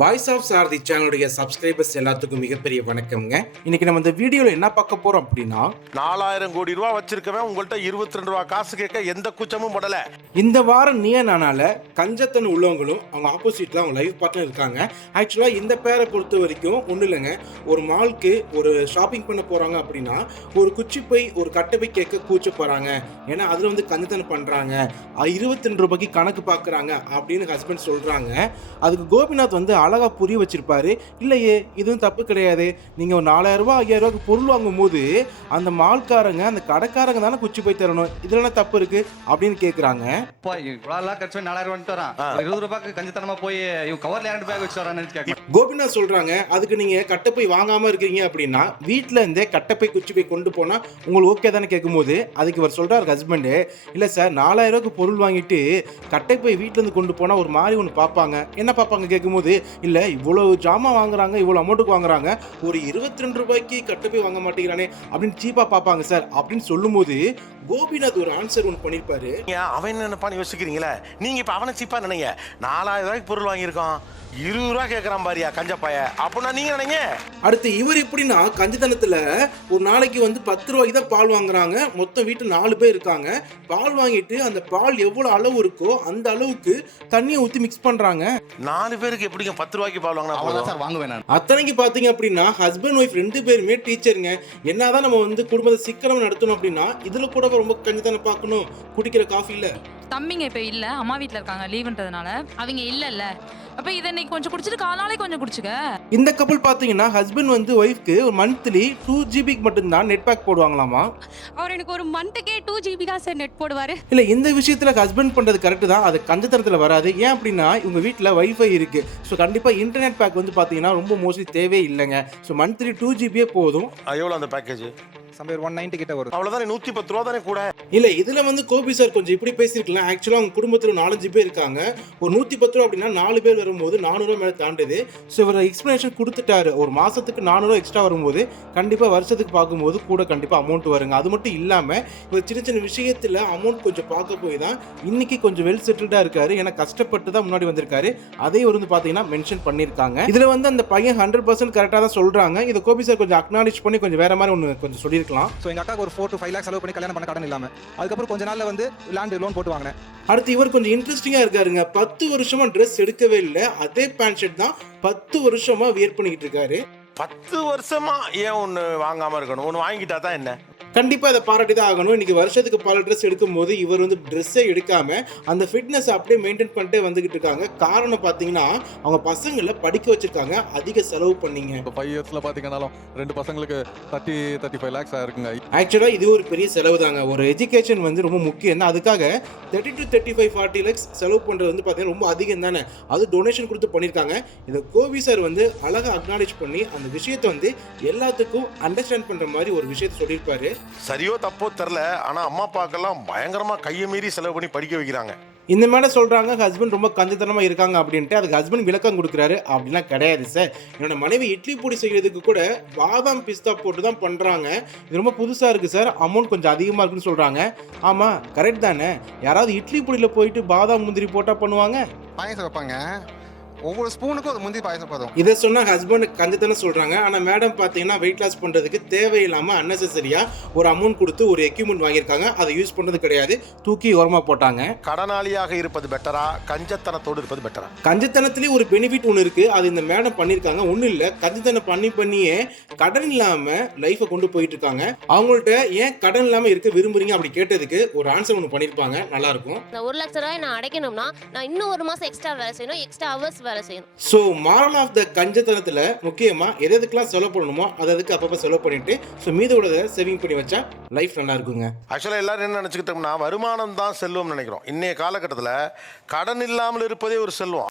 Voice of சாரதி சேனலுடைய subscribers எல்லாத்துக்கும் மிகப்பெரிய வணக்கம்ங்க. இன்னைக்கு நம்ம இந்த வீடியோவில் என்ன பார்க்க போறோம் அப்படின்னா, 4000 கோடி ரூபா வச்சிருக்கவன் உங்கள்கிட்ட 22 ரூபா காசு கேட்க எந்த கூச்சமும் படல. இந்த வாரம் நீ நானால கஞ்சத்தன் உள்ளவங்களும் அவங்க ஆப்போசிட்ல அவங்க லைஃப் பார்ட்னர் இருக்காங்க. ஆக்சுவலா இந்த பேரை பொறுத்த வரைக்கும் ஒன்றும் இல்லைங்க. ஒரு மால்க்கு ஒரு ஷாப்பிங் பண்ண போறாங்க அப்படின்னா ஒரு குச்சி பை ஒரு கட்டை பை கேட்க கூச்ச போறாங்க. ஏன்னா அதுல வந்து கஞ்சத்தனம் பண்றாங்க, 22 ரூபாய்க்கு கணக்கு பார்க்குறாங்க அப்படின்னு ஹஸ்பண்ட் சொல்றாங்க. அதுக்கு கோபிநாத் வந்து அழகா புரிய வச்சிருப்பாரு. இல்லையே இதுவும் தப்பு கிடையாது, நீங்க ஒரு 4000 ரூபாய் 5000 ரூபாய்க்கு பொருள் வாங்கும் போது அந்த மால்காரங்க அந்த கடைக்காரங்க தானே குச்சி போய் தரணும், இதுல என்ன தப்பு இருக்கு அப்படின்னு கேக்குறாங்க. கோபிநாத் சொல்றாங்க, அதுக்கு நீங்க கட்டப்பை வாங்காம இருக்கீங்க அப்படின்னா வீட்டுல இருந்தே கட்டப்பை குச்சி போய் கொண்டு போனா உங்களுக்கு ஓகே தானே கேட்கும்போது அதுக்கு இவர் சொல்றாரு ஹஸ்பண்ட், இல்ல சார் 4000 ரூபாய்க்கு பொருள் வாங்கிட்டு கட்டைப்பை வீட்டுல இருந்து கொண்டு போனா ஒரு மாதிரி ஒன்று பார்ப்பாங்க. என்ன பார்ப்பாங்க கேட்கும்போது, இல்ல இவ்வளவு ஜாமான் வாங்குறாங்க, இவ்வளவு அமௌண்ட்டுக்கு வாங்குறாங்க, ஒரு 22 ரூபாய்க்கு கட்டப்பை வாங்க மாட்டேங்கிறானே அப்படின்னு சீப்பா பார்ப்பாங்க சார் அப்படின்னு சொல்லும்போது கோபிநாத் ஒரு ஆன்சர் ஒன்று பண்ணிருப்பாரு. அவன் என்ன நினைப்பான்னு யோசிக்கிறீங்களா? நீங்க இப்ப அவனை சீப்பா நினைங்க. 4000 ரூபாய்க்கு பொருள் வாங்கியிருக்கான், 20 ரூபா கேட்கறான் பாரியா கஞ்சப்பாய அப்படின்னா நீங்க நினைங்க. அடுத்து இவர் எப்படின்னா கஞ்சத்தனத்துல ஒரு நாளைக்கு வந்து 10 ரூபாய்க்கு தான் பால் வாங்குறாங்க. மொத்தம் வீட்டு 4 பேர் இருக்காங்க. பால் வாங்கிட்டு அந்த பால் எவ்வளவு அளவு இருக்கோ அந்த அளவுக்கு தண்ணியை ஊற்றி மிக்ஸ் பண்றாங்க. 4 பேருக்கு எப்படிங்க 10 ரூபாய்க்கு பால் வாங்கினா? அத்தனைக்கு பாத்தீங்க அப்படின்னா ஹஸ்பண்ட் ஒய்ஃப் 2 பேருமே டீச்சருங்க. என்னதான் நம்ம வந்து குடும்பத்தை சிக்கனம் நடத்தணும் அப்படின்னா இதுல கூட ரொம்ப கஞ்சத்தனம் பார்க்கணும். குடிக்கிற காஃபி இல்ல, தம்பிங்க இப்ப இல்ல, அம்மா வீட்ல இருக்காங்க லீவுன்றதுனால, அவங்க இல்ல அப்ப இதை இன்னைக்கு கொஞ்சம் குடிச்சிட்டு காலாலே கொஞ்சம் குடிச்சுக்க. இந்த கப்பல் பாத்தீங்கன்னா ஹஸ்பண்ட் வந்து ஒய்ஃப்க்கு ஒரு மந்த்லி 2 GB மட்டும்தான் நெட் பேக் போடுவாங்களாமா. அவர் எனக்கு ஒரு மந்த்துக்கே 2 GB தான் சார் நெட் போடுவாரு. இல்ல இந்த விஷயத்துல ஹஸ்பண்ட் பண்றது கரெக்ட் தான், அது கஞ்சத்தனத்துல வராது. ஏன் அப்படின்னா இவங்க வீட்டுல வைஃபை இருக்கு. ஸோ கண்டிப்பா இன்டர்நெட் பேக் வந்து பாத்தீங்கன்னா ரொம்ப மோஸ்ட்லி தேவையே இல்லைங்க. ஸோ மந்த்லி 2 GB போதும். எவ்வளவு அந்த பேக்கேஜ்? சம்பேர் 190 கிட்ட வரும். அவ்வளவுதான், 110 ரூபா தானே கூட. இல்ல இதுல வந்து கோபி சார் கொஞ்சம் இப்படி பேசிருக்கலாம். ஆக்சுவலா அவங்க குடும்பத்துல 4-5 பேர் இருக்காங்க. ஒரு 110 ரூபா அப்படின்னா 4 பேர் வரும்போது 400 ரூபா மேல தாண்டுது. ஸோ இவர் எக்ஸ்பிளனேஷன் கொடுத்துட்டாரு. ஒரு மாசத்துக்கு 400 ரூபா எக்ஸ்ட்ரா வரும்போது கண்டிப்பா வருஷத்துக்கு பார்க்கும்போது கூட கண்டிப்பா அமௌண்ட் வருங்க. அது மட்டும் இல்லாம இவர் சின்ன சின்ன விஷயத்துல அமௌண்ட் கொஞ்சம் பார்க்க போய் தான் இன்னைக்கு கொஞ்சம் வெல் செட்டில்டா இருக்காரு. ஏன்னா கஷ்டப்பட்டு தான் முன்னாடி வந்திருக்காரு. அதே ஒரு வந்து பாத்தீங்கன்னா மென்ஷன் பண்ணிருக்காங்க. இதுல வந்து அந்த பையன் 100% கரெக்டா தான் சொல்றாங்க. இதை கோபி சார் கொஞ்சம் அக்னாலேஜ் பண்ணி கொஞ்சம் வேற மாதிரி ஒன்று கொஞ்சம் சொல்லியிருக்கலாம். ஸோ எங்க அக்கா ஒரு 4 to 5 lakhs செலவு பண்ணி கல்யாணம் பண்ண கடன் இல்லாம அதுக்கப்புறம் கொஞ்ச நாள்ல வந்து லேண்ட் லோன் போட்டு வாங்கினேன். அடுத்து இவர் கொஞ்சம் இன்ட்ரெஸ்டிங்கா இருக்காருங்க. 10 வருஷமா ட்ரெஸ் எடுக்கவே இல்லை, அதே பேண்ட் ஷர்ட் தான் 10 வருஷமா வியர் பண்ணிக்கிட்டு இருக்காரு. 10 வருஷமா ஏன் ஒன்று வாங்காம இருக்கணும்? ஒன்று வாங்கிட்டா தான் என்ன? கண்டிப்பா அதை பாராட்டி தான் ஆகணும். இன்னைக்கு வருஷத்துக்கு பல ட்ரெஸ் எடுக்கும் போது இவர் வந்து ட்ரெஸ்ஸே எடுக்காம அந்த ஃபிட்னஸ் அப்படியே மெயின்டைன் பண்ணிட்டே வந்துகிட்டு இருக்காங்க. காரணம் பாத்தீங்கன்னா அவங்க பசங்களை படிக்க வச்சிருக்காங்க, அதிக செலவு பண்ணீங்க. 5 இயர்ஸ்ல பாத்தீங்கன்னாலும் 2 பசங்களுக்கு 30-35 lakhs ஆயிருக்குங்க. ஆக்சுவலா இது ஒரு பெரிய செலவு தாங்க. ஒரு எஜுகேஷன் வந்து ரொம்ப முக்கியம் தான். அதுக்காக 30 to 35-40 lakhs செலவு பண்றது வந்து பாத்தீங்கன்னா ரொம்ப அதிகம் தானே. அது டொனேஷன் கொடுத்து பண்ணிருக்காங்க. இதை கோபி சார் வந்து அழகா அக்னாலேஜ் பண்ணி அந்த விஷயத்தை வந்து எல்லாத்துக்கும் அண்டர்ஸ்டாண்ட் பண்ற மாதிரி ஒரு விஷயத்தை சொல்லியிருப்பாரு. சரியோ தப்போ தெரியல, ஆனா அம்மா அப்பாக்கெல்லாம் பயங்கரமா கையை மீறி செலவு பண்ணி படிக்க வைக்கிறாங்க. இந்த மாதிரி சொல்றாங்க ஹஸ்பண்ட் ரொம்ப கஞ்சத்தனமா இருக்காங்க அப்படின்ட்டு. அதுக்கு ஹஸ்பண்ட் விளக்கம் கொடுக்குறாரு. அப்படிலாம் கிடையாது சார், என்னோட மனைவி இட்லி பொடி செய்யறதுக்கு கூட பாதாம் பிஸ்தா போட்டு தான் பண்றாங்க. இது ரொம்ப புதுசா இருக்கு சார், அமௌண்ட் கொஞ்சம் அதிகமா இருக்குன்னு சொல்றாங்க. ஆமா கரெக்ட் தானே, யாராவது இட்லி பொடியில போயிட்டு பாதாம் முந்திரி போட்டா பண்ணுவாங்க? பாயசம் வைப்பாங்க, ஒவ்வொரு ஸ்பூனுக்கும் அது முந்தி பாயசம் போதும். இதை சொன்னா ஹஸ்பண்ட் கஞ்சத்தனம் சொல்றாங்க. ஆனா மேடம் பாத்தீங்கன்னா வெயிட் லாஸ் பண்றதுக்கு தேவையில்லாம அன்னெசரியா ஒரு அமௌண்ட் கொடுத்து ஒரு எக்யூப்மெண்ட் வாங்கியிருக்காங்க. அதை யூஸ் பண்றது கிடையாது, தூக்கி ஓரமா போட்டாங்க. கடனாளியாக இருப்பது பெட்டரா, கஞ்சத்தனத்தோடு இருப்பது பெட்டரா? கஞ்சத்தனத்திலேயே ஒரு பெனிஃபிட் ஒன்று இருக்கு, அது இந்த மேடம் பண்ணியிருக்காங்க. ஒன்றும் இல்லை, கஞ்சத்தனம் பண்ணியே கடன் இல்லாம லைஃபை கொண்டு போயிட்டு இருக்காங்க. அவங்கள்ட்ட ஏன் கடன் இல்லாம இருக்க விரும்புறீங்க அப்படி கேட்டதுக்கு ஒரு ஆன்சர் ஒன்று பண்ணியிருப்பாங்க, நல்லா இருக்கும். 1 லட்ச ரூபாய் நான் அடைக்கணும்னா நான் இன்னும் ஒரு மாசம் எக்ஸ்ட்ரா வேலை செய்யணும், எக்ஸ்ட்ரா ஹவர்ஸ் வேலை செய்யணும். ஸோ மாரல் ஆஃப் த கஞ்சத்தனத்தில் முக்கியமா எதுக்கெல்லாம் செலவு பண்ணணுமோ அதுக்கு அப்பப்போ செலவு பண்ணிட்டு ஸோ மீது உள்ளதை சேவிங் பண்ணி வச்சா லைஃப் நல்லா இருக்குங்க. ஆக்சுவலாக எல்லாரும் என்ன நினச்சிக்கிட்டோம்னா வருமானம் தான் செல்வம் நினைக்கிறோம். இன்னைய காலகட்டத்தில் கடன் இல்லாமல் இருப்பதே ஒரு செல்வம்.